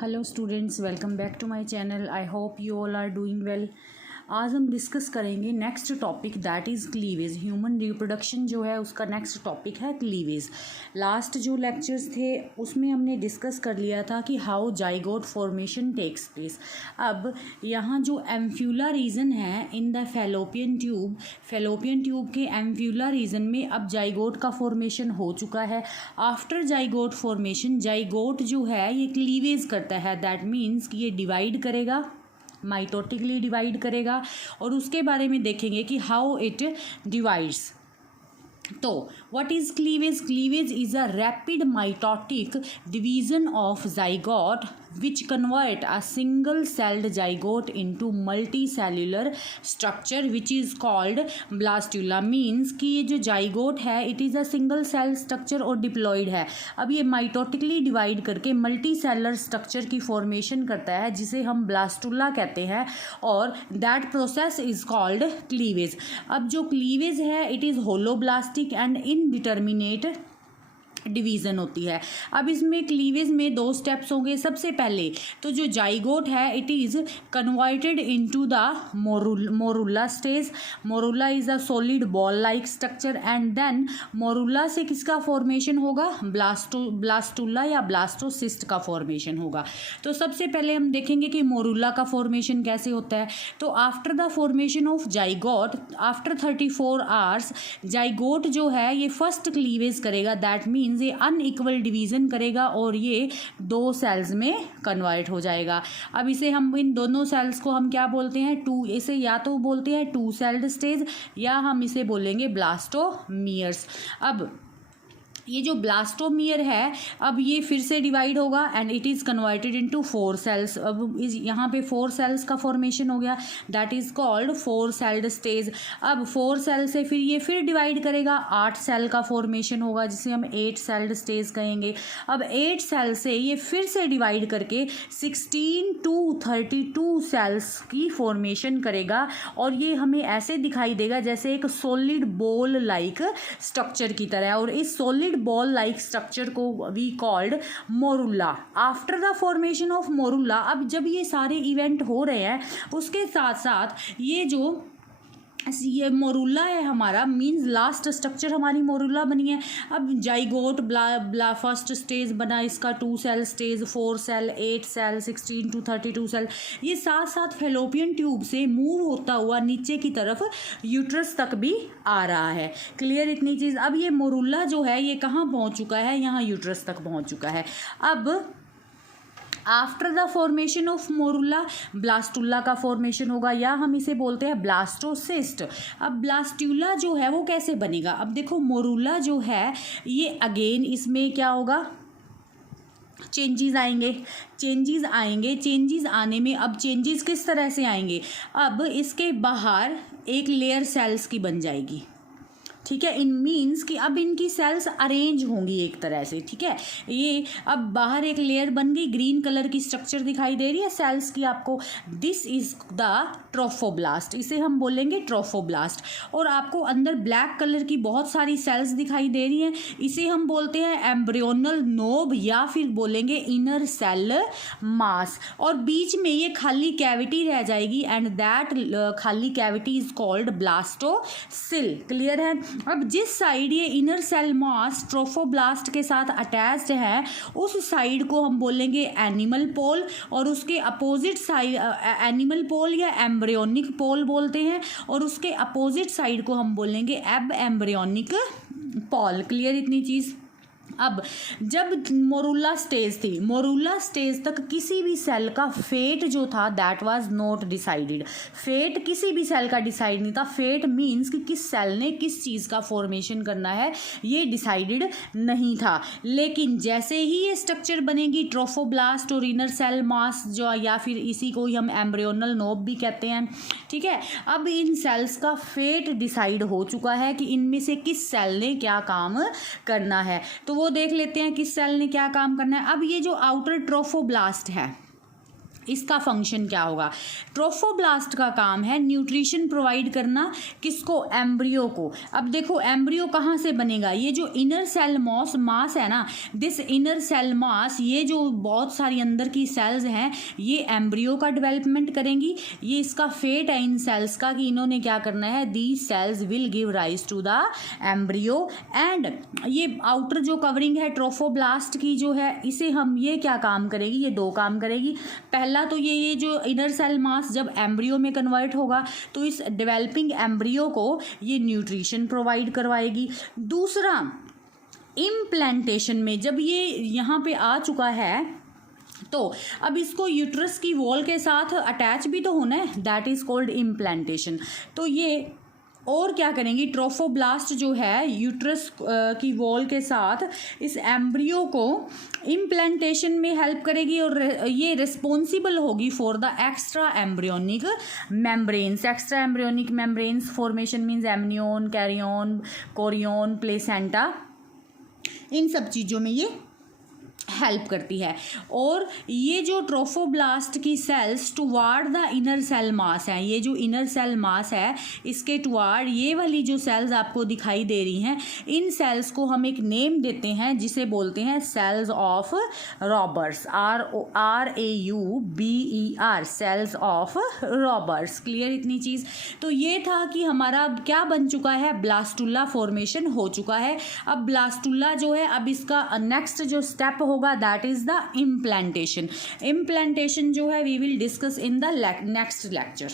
Hello students, welcome back to my channel. I hope you all are doing well. आज हम discuss करेंगे next topic that is cleavage. Human reproduction जो है उसका next topic है cleavage. Last जो lectures थे उसमें हमने डिस्कस कर लिया था कि how zygote formation takes place. अब यहाँ जो एम्फ्यूला रीजन है इन द फैलोपियन ट्यूब के एम्फ्यूला रीजन में अब जाइगोट का फॉर्मेशन हो चुका है। आफ्टर जाइगोट फॉर्मेशन जाइगोट जो है ये क्लीवेज करता है, दैट मीन्स कि ये डिवाइड करेगा, माइटोटिकली डिवाइड करेगा और उसके बारे में देखेंगे कि हाउ इट डिवाइड्स। तो what is cleavage? Cleavage is a rapid mitotic division of zygote which convert a single celled zygote into multicellular structure which is called blastula। means कि ये जो जाइगोट है it is a single cell structure और diploid है। अब ये mitotically divide करके multi cellular structure की फॉर्मेशन करता है जिसे हम ब्लास्टुला कहते हैं और that process is called cleavage. अब जो क्लीवेज है it is holoblastic and indeterminate division होती है। अब इसमें क्लीवेज में दो स्टेप्स होंगे। सबसे पहले तो जो जाइगोट है it is converted into the morula stage. Morula is a solid ball like structure and then morula से किसका फॉर्मेशन होगा? ब्लास्टुला या ब्लास्टोसिस्ट का फॉर्मेशन होगा। तो सबसे पहले हम देखेंगे कि मोरुला का फॉर्मेशन कैसे होता है। तो after the formation of zygote after 34 hours zygote जो है ये फर्स्ट क्लीवेज करेगा, दैट मीन्स ये अनइक्वल डिवीजन करेगा और ये दो सेल्स में कन्वर्ट हो जाएगा। अब इसे हम इन दोनों सेल्स को हम क्या बोलते हैं? इसे या तो बोलते हैं टू सेल्ड स्टेज या हम इसे बोलेंगे ब्लास्टोमियर्स। अब ये जो ब्लास्टोमियर है अब ये फिर से डिवाइड होगा and it is converted into 4 cells. अब यहाँ पे 4 सेल्स का फॉर्मेशन हो गया, that is called 4 celled stage. अब 4 सेल से फिर ये फिर डिवाइड करेगा, 8 सेल का फॉर्मेशन होगा जिसे हम 8 सेल्ड स्टेज कहेंगे। अब 8 सेल से ये फिर से डिवाइड करके 16 to 32 सेल्स की फॉर्मेशन करेगा और ये हमें ऐसे दिखाई देगा जैसे एक सॉलिड बॉल लाइक स्ट्रक्चर की तरह। और इस सॉलिड बॉल लाइक स्ट्रक्चर को we called morula. After the formation of morula, अब जब ये सारे इवेंट हो रहे हैं उसके साथ साथ ये मोरुला है हमारा, मींस लास्ट स्ट्रक्चर हमारी मोरुला बनी है। अब जाइगोट ब्ला फर्स्ट स्टेज बना इसका 2 cell stage, 4 cell, 8 cell, 16 to 32 cell. ये साथ साथ फैलोपियन ट्यूब से मूव होता हुआ नीचे की तरफ यूट्रस तक भी आ रहा है। क्लियर इतनी चीज़? अब ये मोरुला जो है ये कहाँ पहुँच चुका है? यहाँ यूट्रस तक पहुँच चुका है। अब after the formation of morula blastula का फॉर्मेशन होगा या हम इसे बोलते हैं ब्लास्टोसिस्ट। अब ब्लास्टुला जो है वो कैसे बनेगा? अब देखो मोरुला जो है ये अगेन इसमें क्या होगा? चेंजेस आएंगे। चेंजेस आने में अब चेंजेस किस तरह से आएंगे? अब इसके बाहर एक लेयर सेल्स की बन जाएगी, ठीक है। इन मीन्स कि अब इनकी सेल्स अरेंज होंगी एक तरह से, ठीक है। ये अब बाहर एक लेयर बन गई, ग्रीन कलर की स्ट्रक्चर दिखाई दे रही है सेल्स की आपको। दिस इज द ट्रोफोब्लास्ट, इसे हम बोलेंगे ट्रोफोब्लास्ट। और आपको अंदर ब्लैक कलर की बहुत सारी सेल्स दिखाई दे रही हैं, इसे हम बोलते हैं एम्ब्रियोनल नोब या फिर बोलेंगे इनर सेल मास। और बीच में ये खाली कैविटी रह जाएगी एंड दैट खाली cavity is called blastocoel. Clear है? अब जिस साइड ये इनर सेल मास ट्रोफोब्लास्ट के साथ अटैच्ड है उस साइड को हम बोलेंगे एनिमल पोल और उसके अपोजिट साइड एनिमल पोल या एम्ब्रियोनिक पोल बोलते हैं और उसके अपोजिट साइड को हम बोलेंगे एब एम्ब्रियोनिक पोल। क्लियर इतनी चीज़? अब जब मोरुला स्टेज थी, मोरुला स्टेज तक किसी भी सेल का फेट जो था that was not decided. Fate किसी भी सेल का डिसाइड नहीं था। फेट मीन्स कि किस सेल ने किस चीज़ का फॉर्मेशन करना है ये डिसाइडेड नहीं था। लेकिन जैसे ही ये स्ट्रक्चर बनेगी ट्रोफोब्लास्ट और इनर सेल मास जो या फिर इसी को ही हम एम्ब्रियोनल नोब भी कहते हैं, ठीक है। अब इन सेल्स का फेट डिसाइड हो चुका है कि इनमें से किस सेल ने क्या काम करना है। तो वो देख लेते हैं किस सेल ने क्या काम करना है। अब ये जो आउटर ट्रोफोब्लास्ट है इसका फंक्शन क्या होगा? ट्रोफोब्लास्ट का काम है न्यूट्रिशन प्रोवाइड करना, किसको? एम्ब्रियो को। अब देखो एम्ब्रियो कहाँ से बनेगा? ये जो इनर सेल मास है ना, दिस इनर सेल मास, ये जो बहुत सारी अंदर की सेल्स हैं ये एम्ब्रियो का डेवलपमेंट करेंगी। ये इसका फेट है इन सेल्स का कि इन्होंने क्या करना है, these cells will give rise to the embryo. And ये आउटर जो कवरिंग है ट्रोफोब्लास्ट की जो है, इसे हम, ये क्या काम करेगी? ये दो काम करेगी। पहला तो ये जो इनर सेल मास जब एम्ब्रियो में कन्वर्ट होगा तो इस डेवलपिंग एम्ब्रियो को ये न्यूट्रिशन प्रोवाइड करवाएगी। दूसरा, इम्प्लांटेशन में जब ये यहाँ पे आ चुका है तो अब इसको यूट्रस की वॉल के साथ अटैच भी तो होना है, दैट इज कॉल्ड इम्प्लांटेशन। तो ये और क्या करेंगी, ट्रोफोब्लास्ट जो है यूट्रस की वॉल के साथ इस एम्ब्रियो को इम्प्लांटेशन में हेल्प करेगी और ये रिस्पॉन्सिबल होगी for the extra embryonic membranes. Extra embryonic membranes formation means amnion, chorion, chorion, placenta, इन सब चीज़ों में ये हेल्प करती है। और ये जो ट्रोफोब्लास्ट की cells toward the inner cell mass है, ये जो इनर सेल मास है इसके टुवार्ड ये वाली जो सेल्स आपको दिखाई दे रही हैं, इन सेल्स को हम एक नेम देते हैं जिसे बोलते हैं cells of Roberts, RAUBER, cells of Roberts. Clear इतनी चीज़? तो ये था कि हमारा अब क्या बन चुका है, ब्लास्टुला फॉर्मेशन हो चुका है। अब ब्लास्टुला जो है, अब इसका नेक्स्ट जो स्टेप होगा that is the implantation. Implantation जो है we will discuss in the next lecture.